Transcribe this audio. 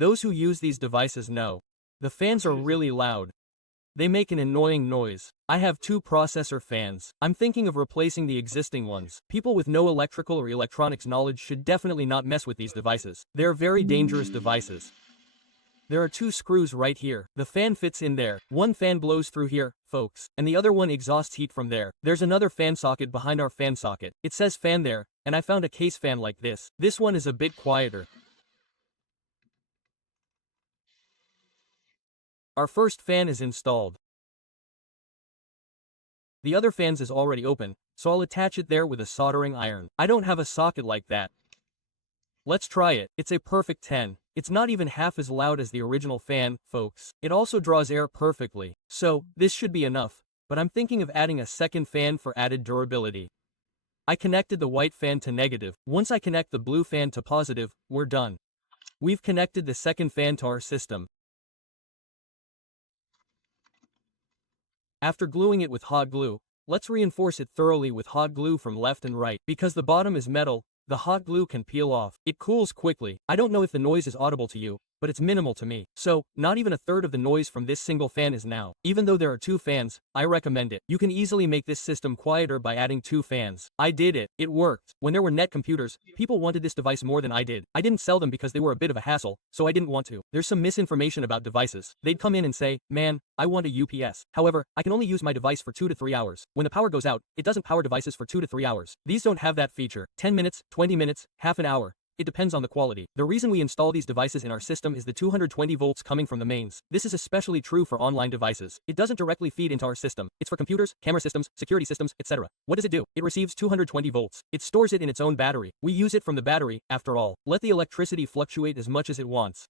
Those who use these devices know. The fans are really loud. They make an annoying noise. I have 2 processor fans. I'm thinking of replacing the existing ones. People with no electrical or electronics knowledge should definitely not mess with these devices. They're very dangerous devices. There are 2 screws right here. The fan fits in there. One fan blows through here, folks, and the other one exhausts heat from there. There's another fan socket behind our fan socket. It says fan there, and I found a case fan like this. This one is a bit quieter. Our first fan is installed. The other fans is already open, so I'll attach it there with a soldering iron. I don't have a socket like that. Let's try it. It's a perfect 10. It's not even half as loud as the original fan, folks. It also draws air perfectly. So, this should be enough, but I'm thinking of adding a second fan for added durability. I connected the white fan to negative. Once I connect the blue fan to positive, we're done. We've connected the second fan to our system. After gluing it with hot glue, let's reinforce it thoroughly with hot glue from left and right. Because the bottom is metal, the hot glue can peel off. It cools quickly. I don't know if the noise is audible to you, but it's minimal to me. So, not even a third of the noise from this single fan is now. Even though there are 2 fans, I recommend it. You can easily make this system quieter by adding 2 fans. I did it. It worked. When there were net computers, people wanted this device more than I did. I didn't sell them because they were a bit of a hassle, so I didn't want to. There's some misinformation about devices. They'd come in and say, man, I want a UPS. However, I can only use my device for 2 to 3 hours. When the power goes out, it doesn't power devices for 2 to 3 hours. These don't have that feature. 10 minutes, 20 minutes, half an hour. It depends on the quality. The reason we install these devices in our system is the 220 volts coming from the mains. This is especially true for online devices. It doesn't directly feed into our system. It's for computers, camera systems, security systems, etc. What does it do? It receives 220 volts. It stores it in its own battery. We use it from the battery, after all. Let the electricity fluctuate as much as it wants.